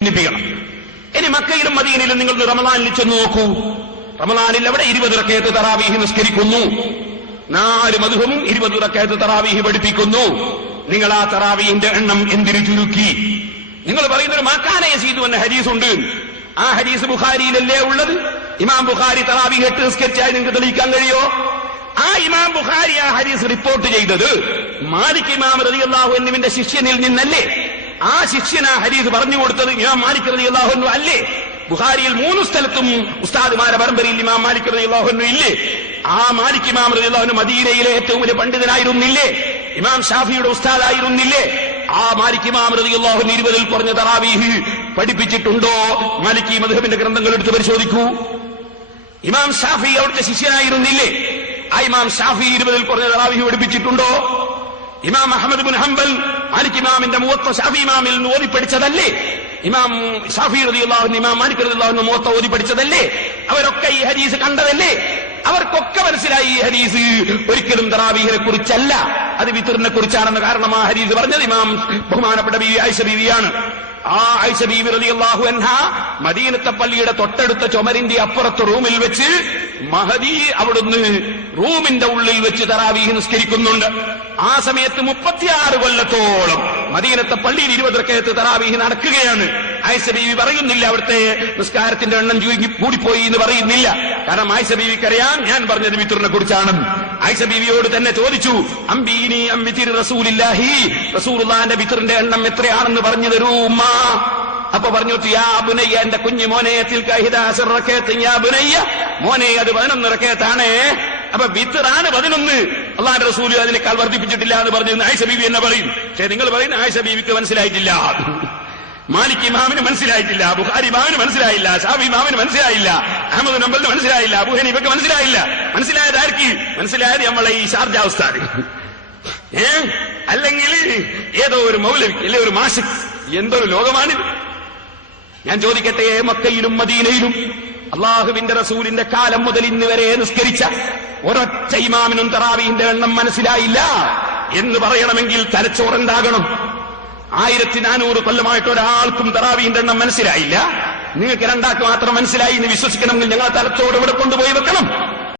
ഇനി മക്കയിലും മദീനയിലും നിങ്ങൾ റമളാനിൽ ചെന്ന് നോക്കൂ. റമളാനിൽ അവിടെ 20 റക്അത്ത് തറാവീഹ് നിസ്കരിക്കുന്നു. 4 മദ്ഹബും 20 റക്അത്ത് തറാവീഹ് പഠിപ്പിക്കുന്നു. നിങ്ങൾ ആ തറാവീഹിന്റെ എണ്ണം എന്തിനു ചുരുക്കി? നിങ്ങൾ പറയുന്നൊരു മാക്കാന യസീദു എന്ന ഹദീസ് ഉണ്ട്. ആ ഹദീസ് ബുഖാരിയിലല്ലേ ഉള്ളത്? ഇമാം ബുഖാരി തറാവീഹ് 8 നിസ്കരിച്ചാൽ നിങ്ങൾക്ക് തെളിയിക്കാൻ കഴിയോ? ആ ഇമാം ബുഖാരി ആ ഹദീസ് റിപ്പോർട്ട് ചെയ്തത് മാലിക് ഇമാം റളിയല്ലാഹു അൻഹുവിന്റെ ശിഷ്യനിൽ നിന്നല്ലേ? ആ ശിഷ്യൻ ആ ഹദീസ് പറഞ്ഞു കൊടുത്തത് ഇമാം മാലിക് റളിയല്ലാഹു അൻഹു അല്ലേ? ബുഖാരിയിൽ 3 സ്ഥലത്തും ഉസ്താദുമാരെ പരമ്പരയിൽ ഇമാം മാലിക് റളിയല്ലാഹു അൻഹു ഇല്ലേ? ആ മാലിക് ഇമാം റളിയല്ലാഹു അൻഹു മദീനയിലെ ഏറ്റവും വലിയ പണ്ഡിതനായിരുന്നില്ലേ? ഇമാം ഷാഫിയുടെ ഉസ്താദായിരുന്നില്ലേ? ആ മാലിക് ഇമാം റളിയല്ലാഹു അൻഹു 20-ൽ കുറഞ്ഞ തറാവീഹ് പഠിപ്പിച്ചിട്ടുണ്ടോ? മാലികി മദ്ഹബിന്റെ ഗ്രന്ഥങ്ങൾ എടുത്ത് പരിശോധിക്കൂ. ഇമാം ഷാഫി അവിടുത്തെ ശിഷ്യനായിരുന്നില്ലേ? ആ ഇമാം ഷാഫി 20-ൽ കുറഞ്ഞ തറാവീഹ് പഠിപ്പിച്ചിട്ടുണ്ടോ? ഇമാം അഹ്മദ് ബിൻ ഹംബൽ മാലിക് ഇമാമിന്റെ മുവത്ത ഷാഫി ഇമാമിൽ നിന്ന് ഓതി പഠിച്ചതല്ലേ? ഇമാം ഷാഫി റളിയല്ലാഹു അൻഹു ഇമാം മാലിക് റളിയല്ലാഹു അൻഹു മുവത്ത ഓതി പഠിച്ചതല്ലേ? അവരൊക്കെ ഈ ഹദീസ് കണ്ടതല്ലേ? അവർക്കൊക്കെ മനസ്സിലായി ഈ ഹദീസ് ഒരിക്കലും തറാവീഹിനെ കുറിച്ചല്ല, അത് വിത്റിനെ കുറിച്ചാണെന്ന്. കാരണം ആ ഹദീസ് പറഞ്ഞത് ഇമാം ബഹുമാനപ്പെട്ട ബീവി ആയിഷ ബീവിയാണ്. ആ ആയിഷ ബീവി റളിയല്ലാഹു അൻഹ മദീനത്തെ പള്ളിയുടെ തൊട്ടടുത്ത ചുമരിന്റെ അപ്പുറത്ത് റൂമിൽ വെച്ച് മഹദി അവിടുന്ന് റൂമിന്റെ ഉള്ളിൽ വെച്ച് തറാവീഹ് നിസ്കരിക്കുന്നുണ്ട്. ആ സമയത്ത് 36 കൊല്ലത്തോളം മദീനത്തെ പള്ളിയിൽ 20 റക്അത്ത് തറാവീഹ് നടക്കുകയാണ്. ആയിഷ ബീവി പറയുന്നില്ല അവിടുത്തെ നിസ്കാരത്തിന്റെ എണ്ണം കൂടിപ്പോയി എന്ന് പറയുന്നില്ല. കാരണം ആയിഷ ബീവിക്കറിയാം ഞാൻ പറഞ്ഞത് വിത്റിനെ കുറിച്ചാണ്. ആയിഷ ബീവിയോട് തന്നെ ചോദിച്ചു, അംബീനി അം വിത്രി റസൂലില്ലാഹി, റസൂലുള്ളാഹിന്റെ വിത്റിന്റെ എണ്ണം എത്രയാണെന്ന് പറഞ്ഞു തരൂ ഉമ്മ. അപ്പൊ പറഞ്ഞു, യാ ബുനയ്യ, എന്റെ കുഞ്ഞു മോനെ, തിൽക 11 റക്അത്ത്, യാ ബുനയ്യ, മോനെ അത് 11 റക്അത്താണ്. അപ്പൊ വിത്റാണ് 11. അല്ലാഹുവിന്റെ റസൂൽ അതിനേക്കാൾ വർദ്ധിപ്പിച്ചിട്ടില്ല എന്ന് പറഞ്ഞു ആയിഷ ബീവി എന്നെ പറയും. പക്ഷേ നിങ്ങൾ പറയുന്ന ആയിഷ ബീവിക്ക് മനസ്സിലായിട്ടില്ല, മാലിക് ഇമാമിന് മനസ്സിലായിട്ടില്ല, ബുഖാരി ഇമാമിന് മനസ്സിലായില്ല, ഷാഫി ഇമാമിന് മനസ്സിലായില്ല, അഹ്മദ് ബിൻ ഹംബലിന് മനസ്സിലായില്ല, അബൂ ഹനീഫയ്ക്ക് മനസ്സിലായില്ല. മനസ്സിലായത് ആർക്ക്? മനസ്സിലായത് നമ്മളെ ഈ ഷാർജ ഉസ്താദ്, അല്ലെങ്കിൽ ഏതോ ഒരു മൗലവി, അല്ലെ ഒരു മാഷിക്. എന്തൊരു ലോകമാണിത്! ഞാൻ ചോദിക്കട്ടെ, മക്കയിലും മദീനയിലും അള്ളാഹുവിന്റെ റസൂലിന്റെ കാലം മുതൽ ഇന്ന് വരെ നിസ്കരിച്ച ഒരൊറ്റ ഇമാമിനും തറാവീഹിന്റെ എണ്ണം മനസ്സിലായില്ല എന്ന് പറയണമെങ്കിൽ തലച്ചോറുണ്ടാകണം. 1400 കൊല്ലമായിട്ട് ഒരാൾക്കും തറാവീഹിന്റെ എണ്ണം മനസ്സിലായില്ല. നിങ്ങൾക്ക് രണ്ടാൾക്ക് മാത്രം മനസ്സിലായി എന്ന് വിശ്വസിക്കണമെങ്കിൽ ഞങ്ങളെ തലച്ചോറ് ഇവിടെ കൊണ്ടുപോയി വെക്കണം.